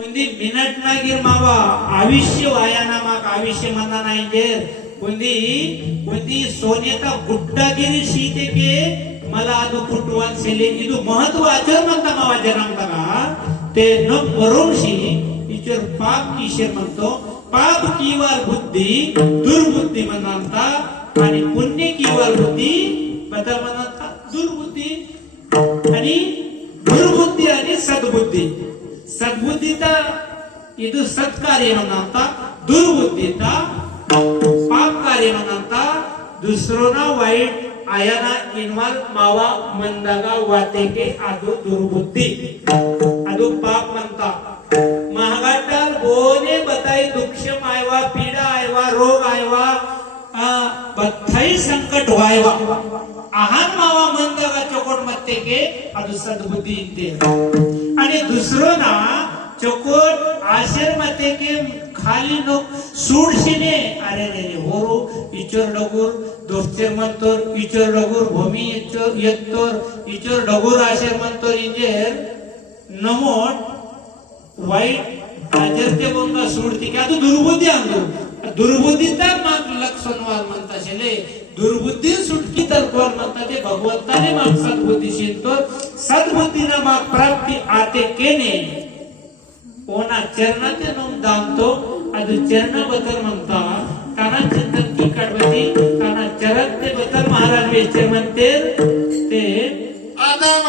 कोणती मिनट नागीर मावा आयुष्य वायाना माग आयुष्य म्हणा नाही जे कोणती सोनेता गुड्डागिरी शीते के मला ಅದು ಕುಟ್ಟುವಂಸೆಲೆ ಇದು ಮಹತ್ವ ಆಚರಣಂತ ಮಾವ ಜನಂತಗ ते न परोक्षी ईश्वर पाप ईश्वर म्हणतो पाप किंवा बुद्धी दुर्बुद्धी म्हणता आणि पुण्य किंवा बुद्धी बदल म्हणता दुर्बुद्धी आणि दुर्बुद्धी आणि सद्बुद्धी सद्बुद्धीता ಇದು सत्कार्य म्हणता दुर्बुद्धीता पाप कार्य म्हणता दुसरोना वाईट आयाना इन्वॉल्व मावा मंदागा वातेके आदो दुर्बुद्धी आदो पाप म्हणता महागाटाल बोने बताई दुःख आयवा पीडा आयवा रोग आयवा बथाई संकट वायवा आहान मावा मंदागा चोकोट मत्ते के आदो सद्बुद्धी इंते आणि दुसरो ना चोकोट आशर मते के खाली नो सूडशिने अरे रे होरो इचर डगुर दोस्तेर मंतोर इचर डगुर भूमी येत्तोर इचर डगुर आशर मंतोर इंजेर नमोट वाईट आजरते बोंगा सूडती क्या तो दुर्बुद्धी अंदो दुर्बुद्धीता माग लक्षणवार म्हणता शेले दुर्बुद्धी सुटकी तर कोण म्हणता ते भगवंताने माग सद्बुद्धी शिंतो सद्बुद्धीना माग प्राप्ती आते केने ओना चरणाते नोंद दांतो ಅದು ಚರಣ ಬದಲ್ म्हणता काना चिंतन की कडवती काना चरण ते बदल महाराज वेचे म्हणते ते आदम